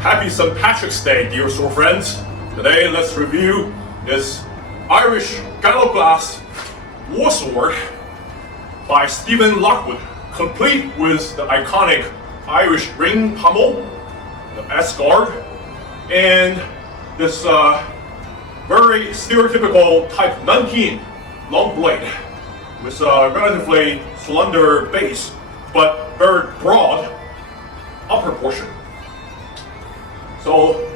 Happy St. Patrick's Day, dear sword friends. Today, let's review this Irish Gallowglass Longsword by Stephan Lockwood, complete with the iconic Irish ring-pommel, the S-guard, and this very stereotypical Type 19 long blade with a relatively slender base, but very broad upper portion. So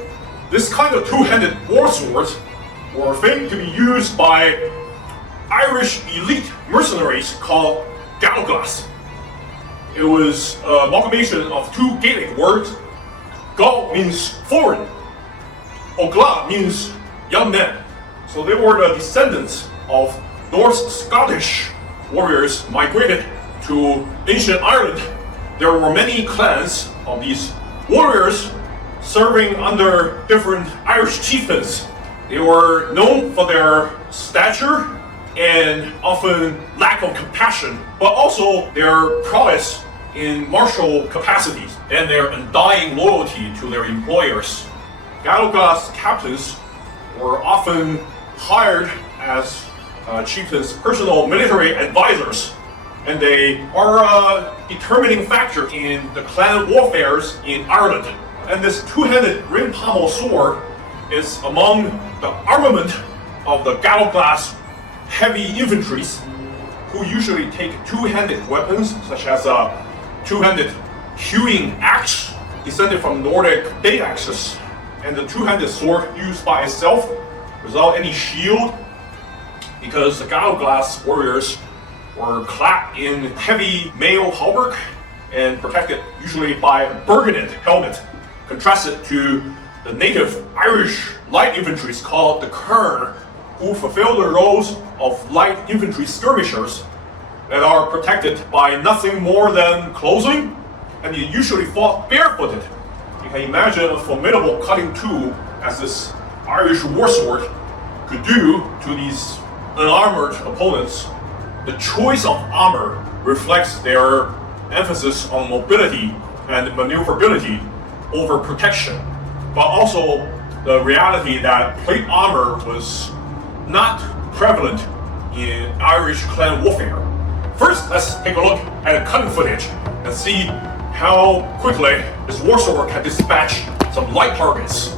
this kind of two-handed war swords were famed to be used by Irish elite mercenaries called Gallowglass. It was an amalgamation of two Gaelic words. Gall means foreign, Ogla means young men. So they were the descendants of North Scottish warriors migrated to ancient Ireland. There were many clans of these warriors serving under different Irish chieftains. They were known for their stature and often lack of compassion, but also their prowess in martial capacities and their undying loyalty to their employers. Gallowglass captains were often hired as chieftains' personal military advisors, and they are a determining factor in the clan warfares in Ireland. And this two-handed ring-pommel sword is among the armament of the Gallowglass heavy infantries, who usually take two-handed weapons such as a two-handed hewing axe descended from Nordic day axes, and the two-handed sword used by itself without any shield, because the Gallowglass warriors were clad in heavy mail hauberk and protected usually by a burgundy helmet, contrasted to the native Irish light infantry called the Kern, who fulfill the roles of light infantry skirmishers that are protected by nothing more than clothing, and they usually fought barefooted. You can imagine a formidable cutting tool as this Irish warsword could do to these unarmored opponents. The choice of armor reflects their emphasis on mobility and maneuverability over protection, but also the reality that plate armor was not prevalent in Irish clan warfare. First, let's take a look at the cutting footage and see how quickly this warsword can dispatch some light targets.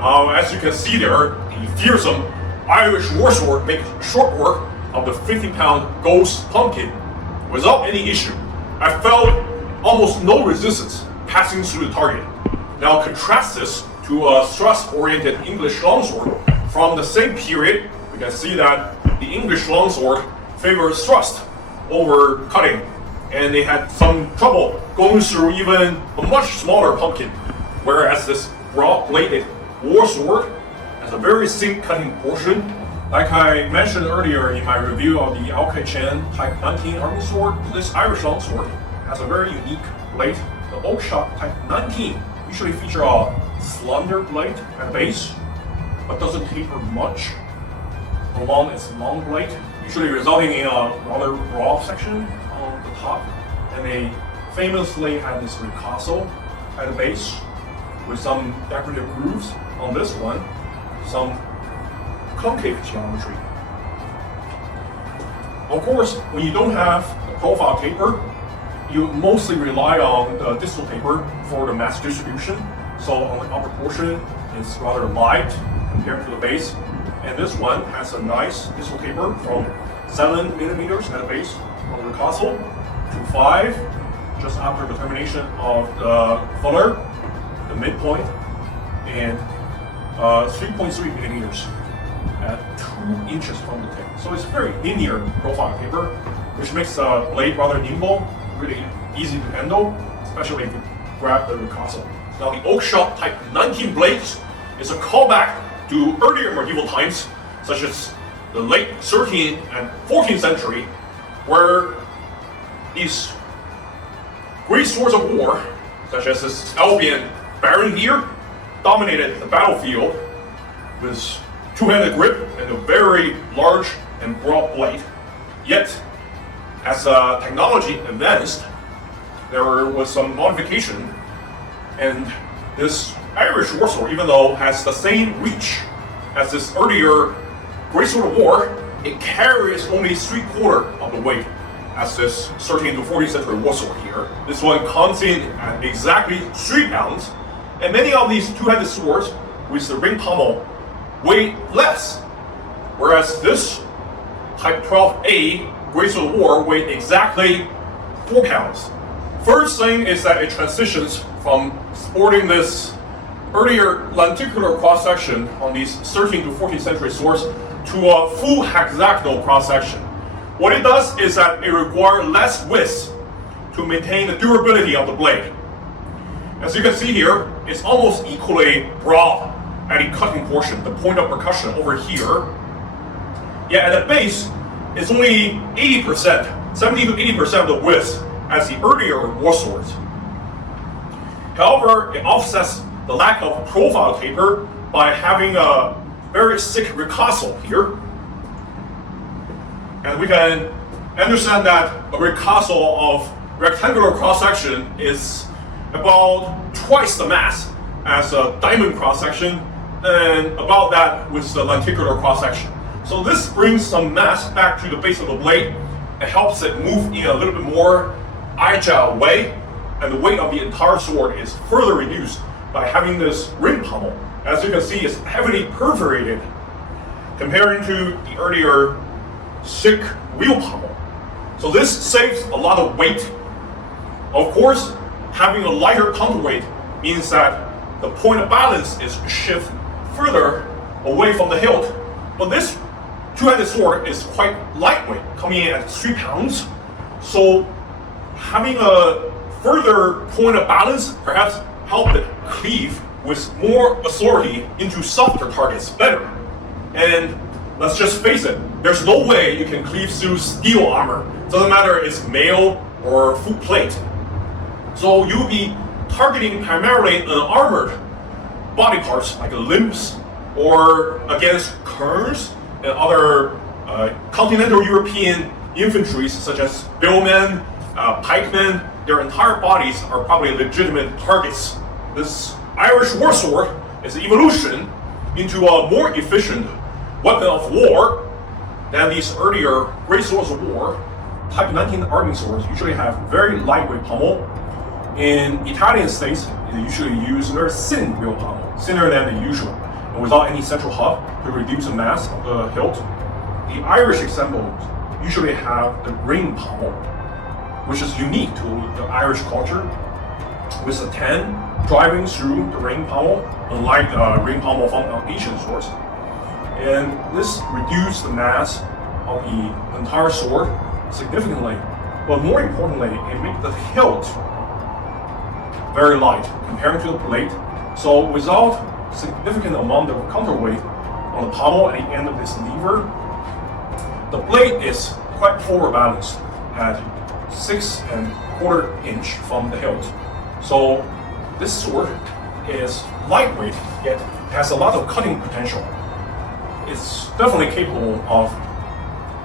As you can see there, the fearsome Irish warsword makes short work of the 50-pound ghost pumpkin without any issue. I felt almost no resistance passing through the target. Now contrast this to a thrust-oriented English longsword from the same period. We can see that the English longsword favors thrust over cutting, and they had some trouble going through even a much smaller pumpkin, whereas this broad-bladed warsword has a very thin cutting portion. Like I mentioned earlier in my review of the Oakeshott Type 19 army sword, this Irish longsword has a very unique blade. The Oakeshott Type 19 usually feature a slender blade at the base, but doesn't taper much along its long blade, usually resulting in a rather broad section on the top. And they famously have this ricasso at the base with some decorative grooves. On this one, some concave geometry. Of course, when you don't have a profile taper, you mostly rely on the distal taper for the mass distribution. So on the upper portion, it's rather light compared to the base. And this one has a nice distal taper from 7 millimeters at the base on the ricasso to 5 just after the termination of the fuller, the midpoint, and 3.3 millimeters at 2 inches from the tip. So it's very linear profile taper, which makes the blade rather nimble, really easy to handle, especially if you grab the ricasso. Now the Oakeshott Type 19 blades is a callback to earlier medieval times, such as the late 13th and 14th century, where these great swords of war, such as this Albion Baron here, dominated the battlefield with two-handed grip and a very large and broad blade. Yet, as technology advanced, there was some modification, and this Irish warsword, even though has the same reach as this earlier Great Sword of War, it carries only 3/4 of the weight as this 13th to 14th century warsword here. This one comes in at exactly 3 pounds, and many of these two-handed swords with the ring pommel weigh less, whereas this Type 12A Great Sword of War weighed exactly 4 pounds. First thing is that it transitions from sporting this earlier lenticular cross-section on these 13th to 14th century swords to a full hexagonal cross-section. What it does is that it requires less width to maintain the durability of the blade. As you can see here, it's almost equally broad at the cutting portion, the point of percussion over here. Yet at the base, it's only 80%, 70 to 80% of the width as the earlier war swords. However, it offsets the lack of profile taper by having a very thick ricasso here. And we can understand that a ricasso of rectangular cross-section is about twice the mass as a diamond cross-section, and about that with the lenticular cross-section. So this brings some mass back to the base of the blade. It helps it move in a little bit more agile way, and the weight of the entire sword is further reduced by having this ring pommel. As you can see, it's heavily perforated comparing to the earlier thick wheel pommel. So this saves a lot of weight. Of course, having a lighter counterweight means that the point of balance is shifted further away from the hilt. But this two-handed sword is quite lightweight, coming in at 3 pounds. So having a further point of balance perhaps help it cleave with more authority into softer targets better. And let's just face it, there's no way you can cleave through steel armor. Doesn't matter if it's mail or foot plate. So you'll be targeting primarily unarmored body parts like limbs, or against kerns and other continental European infantries such as billmen, pikemen. Their entire bodies are probably legitimate targets. This Irish warsword is an evolution into a more efficient weapon of war than these earlier great swords of war. Type 19 arming swords usually have very lightweight pommel. In Italian states, they usually use very thin wheel pommel, thinner than the usual. and without any central hub to reduce the mass of the hilt. The Irish examples usually have the ring pommel, which is unique to the Irish culture, with a 10 driving through the ring pommel, unlike the ring pommel found on Asian swords. And this reduced the mass of the entire sword significantly, but more importantly, it made the hilt very light compared to the blade. So without significant amount of counterweight on the pommel at the end of this lever, the blade is quite forward balanced at 6¼ inch from the hilt. So this sword is lightweight, yet has a lot of cutting potential. It's definitely capable of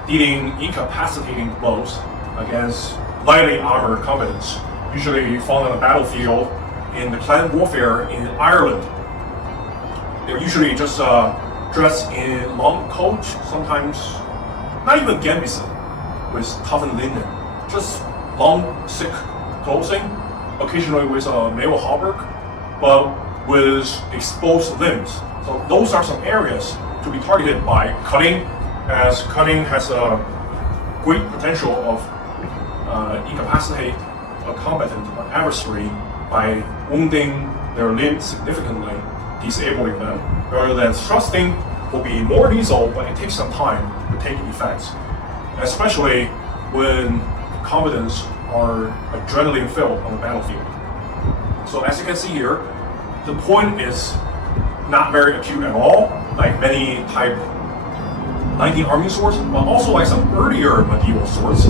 dealing incapacitating blows against lightly armored combatants, usually found on the battlefield in the clan warfare in Ireland. They're usually just dressed in long coat, sometimes not even gambeson, with toughened linen, just long, thick clothing, occasionally with a mail hauberk, but with exposed limbs. So those are some areas to be targeted by cutting, as cutting has a great potential of incapacitate a combatant or adversary by wounding their limbs significantly, disabling them, rather than thrusting will be more lethal, but it takes some time to take effects, especially when combatants are adrenaline filled on the battlefield. So as you can see here, the point is not very acute at all, like many type 19 army swords, but also like some earlier medieval swords.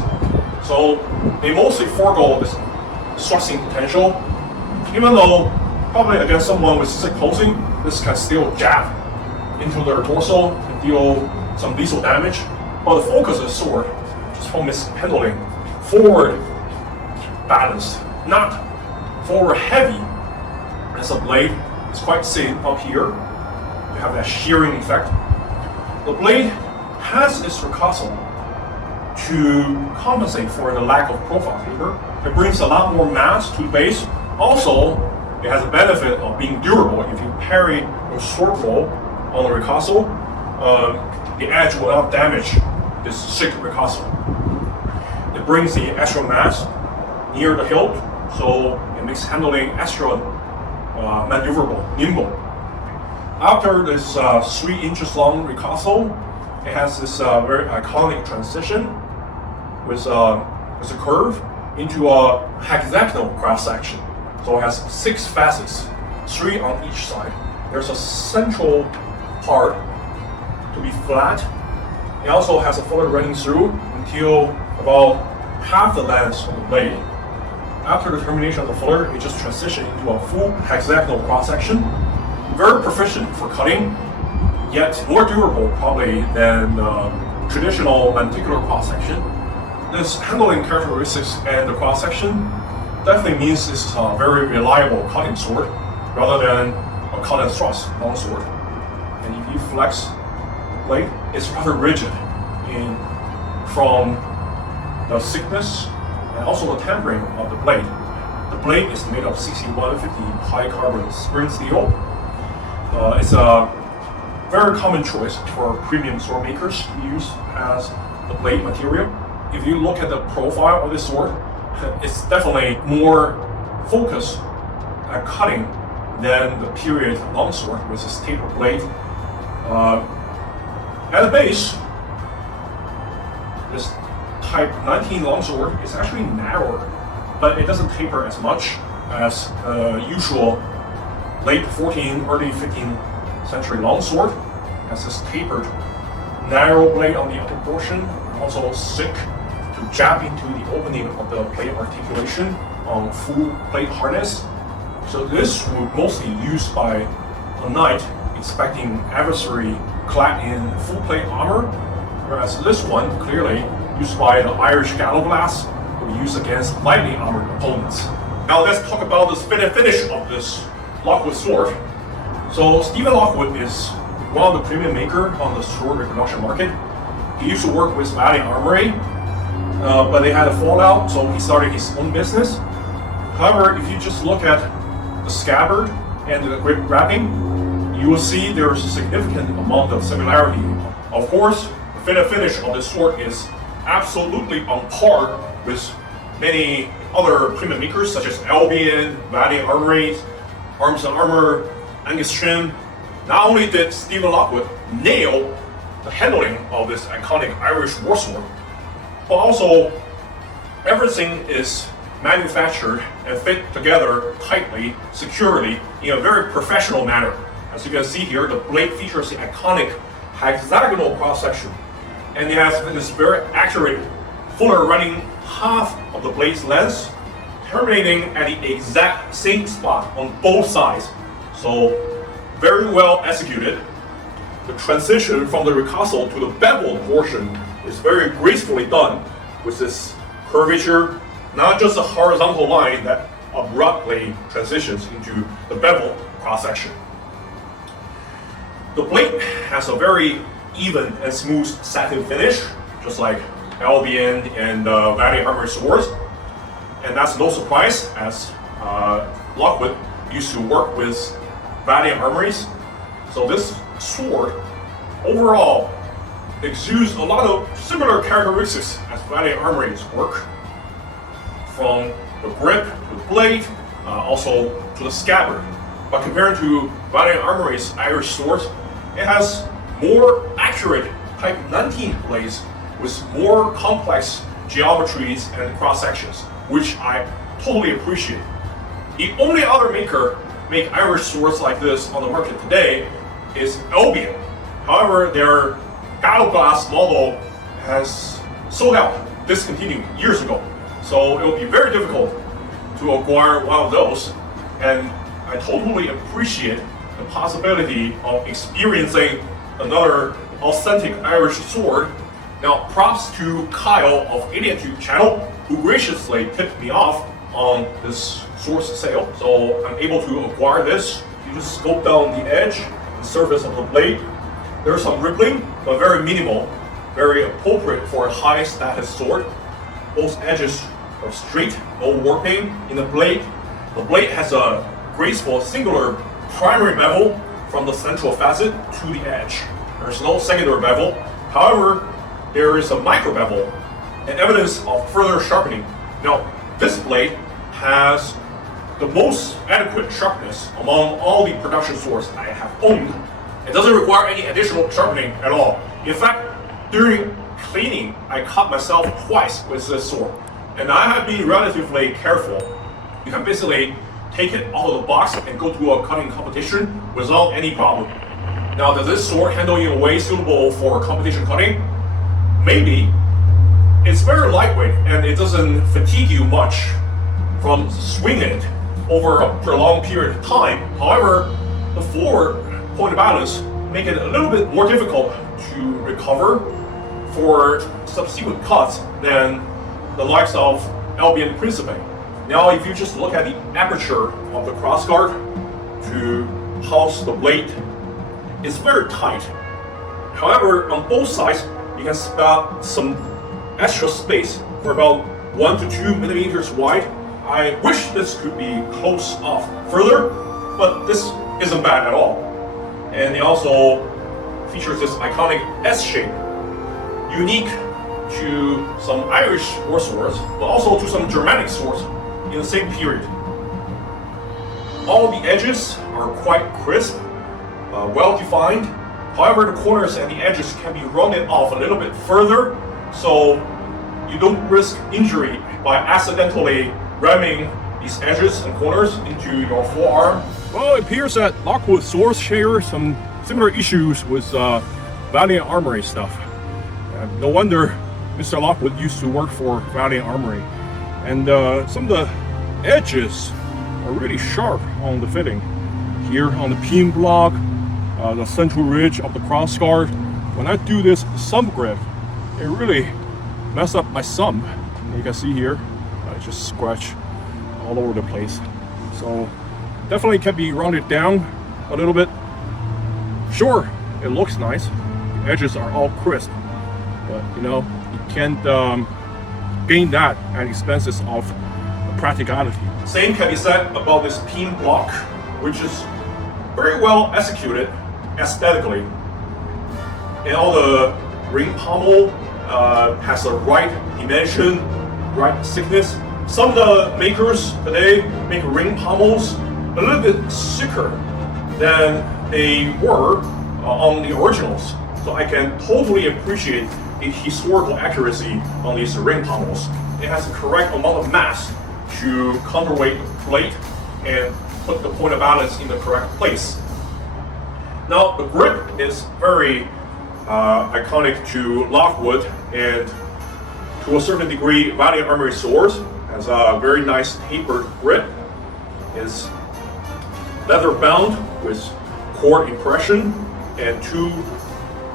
So they mostly forego this thrusting potential, even though probably against someone with thick clothing, this can still jab into their torso and deal some lethal damage. But the focus of the sword, just from its handling, forward balanced, not forward heavy as a blade. It's quite thin up here. You have that shearing effect. The blade has this ricasso to compensate for the lack of profile taper. It brings a lot more mass to the base. Also, it has a benefit of being durable. If you parry your sword blow on the ricasso, the edge will not damage this thick ricasso. It brings the extra mass near the hilt, so it makes handling extra maneuverable, nimble. After this 3 inches long ricasso, it has this very iconic transition with a curve into a hexagonal cross section. So it has 6 facets, 3 on each side. There's a central part to be flat. It also has a fuller running through until about half the length of the blade. After the termination of the fuller, it just transitions into a full hexagonal cross section. Very proficient for cutting, yet more durable probably than traditional lenticular cross section. This handling characteristics and the cross section definitely means this is a very reliable cutting sword rather than a cut and thrust longsword. And if you flex the blade, it's rather rigid from the thickness and also the tempering of the blade. The blade is made of 6150 high carbon spring steel. It's a very common choice for premium sword makers to use as the blade material. If you look at the profile of this sword, it's definitely more focused at cutting than the period longsword with its tapered blade. At the base, this type 19 longsword is actually narrower, but it doesn't taper as much as usual late 14th, early 15th century longsword. It has this tapered, narrow blade on the upper portion, also thick to jab into the opening of the blade articulation on full blade harness. So this would mostly used by a knight expecting adversary clad in full plate armor, whereas this one clearly used by the Irish Gallowglass will be used against lightly armored opponents. Now let's talk about the spin and finish of this Lockwood sword. So Stephan Lockwood is one of the premium maker on the sword reproduction market. He used to work with Valley Armory, but they had a fallout, so he started his own business. However, if you just look at the scabbard and the grip wrapping, you will see there's a significant amount of similarity. Of course, the fit and finish of this sword is absolutely on par with many other premium makers such as Albion, Valiant Armories, Arms and Armor, Angus Trim. Not only did Stephan Lockwood nail the handling of this iconic Irish war sword, but also everything is manufactured and fit together tightly, securely, in a very professional manner. As you can see here, the blade features the iconic hexagonal cross-section, and it has this very accurate fuller running half of the blade's length, terminating at the exact same spot on both sides. So very well executed. The transition from the ricasso to the beveled portion is very gracefully done with this curvature, not just a horizontal line that abruptly transitions into the beveled cross-section. The blade has a very even and smooth satin finish, just like Albion and Valiant Armory swords. And that's no surprise, as Lockwood used to work with Valiant Armories. So this sword overall exudes a lot of similar characteristics as Valiant Armories work, from the grip to the blade, also to the scabbard. But compared to Valiant Armories' Irish swords, it has more accurate Type 19 blades with more complex geometries and cross sections, which I totally appreciate. The only other maker make Irish swords like this on the market today is Albion. However, their Gallowglass model has sold out, discontinued years ago. So it will be very difficult to acquire one of those. And I totally appreciate the possibility of experiencing another authentic Irish sword. Now, props to Kyle of AlienTube channel, who graciously tipped me off on this sword sale. So I'm able to acquire this. You just scope down the edge, the surface of the blade. There's some rippling, but very minimal, very appropriate for a high status sword. Both edges are straight, no warping in the blade. The blade has a graceful singular primary bevel from the central facet to the edge. There's no secondary bevel. However, there is a micro bevel, and evidence of further sharpening. Now, this blade has the most adequate sharpness among all the production swords I have owned. It doesn't require any additional sharpening at all. In fact, during cleaning, I cut myself twice with this sword, and I have been relatively careful. You can basically take it out of the box and go to a cutting competition without any problem. Now, does this sword handle in a way suitable for competition cutting? Maybe. It's very lightweight and it doesn't fatigue you much from swinging it over a prolonged period of time. However, the forward point of balance make it a little bit more difficult to recover for subsequent cuts than the likes of Albion Principe. Now, if you just look at the aperture of the crossguard to house the blade, it's very tight. However, on both sides, you can spare some extra space for about 1 to 2 millimeters wide. I wish this could be closed off further, but this isn't bad at all. And it also features this iconic S shape, unique to some Irish war swords, but also to some Germanic swords in the same period. All the edges are quite crisp, well defined. However, the corners and the edges can be rounded off a little bit further, so you don't risk injury by accidentally ramming these edges and corners into your forearm. Well, it appears that Lockwood swords share some similar issues with Valiant Armory stuff. No wonder Mr. Lockwood used to work for Valiant Armory. And some of the edges are really sharp on the fitting. Here on the pin block, the central ridge of the crossguard. When I do this thumb grip, it really messed up my thumb. You can see here, I just scratch all over the place. So definitely can be rounded down a little bit. Sure, it looks nice. The edges are all crisp, but you know, you can't gain that at expenses of practicality. Same can be said about this pin block, which is very well executed aesthetically. And all the ring pommel has the right dimension, right thickness. Some of the makers today make ring pommels a little bit thicker than they were on the originals. So I can totally appreciate the historical accuracy on these ring pommels. It has the correct amount of mass to counterweight the plate and put the point of balance in the correct place. Now the grip is very iconic to Lockwood, and to a certain degree Valiant Armory swords. Has a very nice tapered grip. Is leather bound with cord impression and two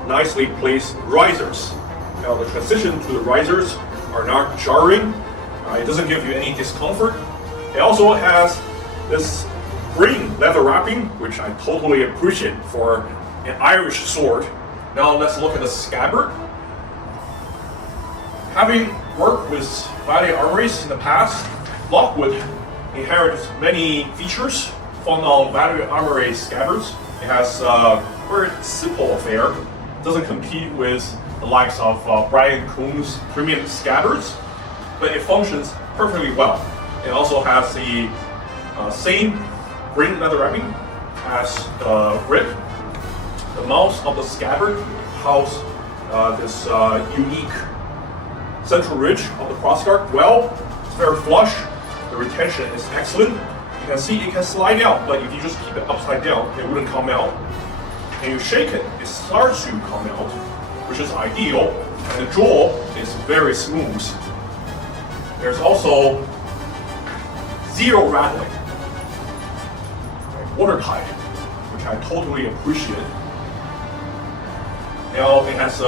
nicely placed risers. Now the transition to the risers are not jarring. It doesn't give you any discomfort. It also has this green leather wrapping, which I totally appreciate for an Irish sword. Now let's look at the scabbard. Having worked with Valiant Armories in the past, Lockwood inherits many features found on Valiant Armory scabbards. It has a very simple affair. It doesn't compete with the likes of Brian Coon's premium scabbards, but it functions perfectly well. It also has the same green leather wrapping as the grip. The mouth of the scabbard houses this unique central ridge of the crossguard. Well, it's very flush. The retention is excellent. You can see it can slide out, but if you just keep it upside down, it wouldn't come out. And you shake it, it starts to come out, which is ideal. And the jaw is very smooth. There's also zero rattling. Watertight, which I totally appreciate. Now it has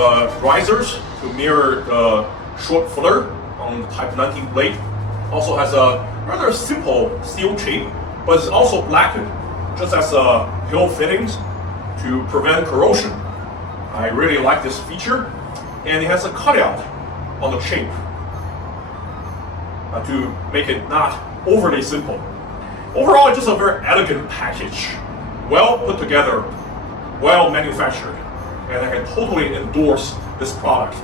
risers to mirror the short footer on the Type 19 blade. Also has a rather simple steel shape, but it's also blackened, just as hill fittings to prevent corrosion. I really like this feature, and it has a cutout on the shape to make it not overly simple. Overall, it's just a very elegant package, well put together, well manufactured, and I can totally endorse this product.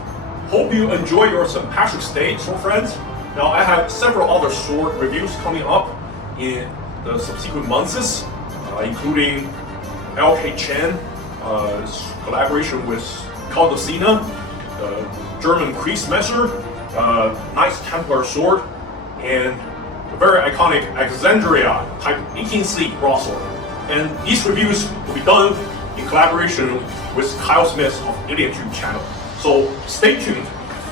Hope you enjoy your St. Patrick's Day, sword friends. Now I have several other sword reviews coming up in the subsequent months, including L.K. Chen, collaboration with Caldecina, the German Kriegsmesser, nice Templar sword, and the very iconic Alexandria Type 18C broadsword. And these reviews will be done in collaboration with Kyle Smith of the YouTube channel. So stay tuned.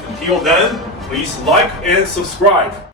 Until then, please like and subscribe.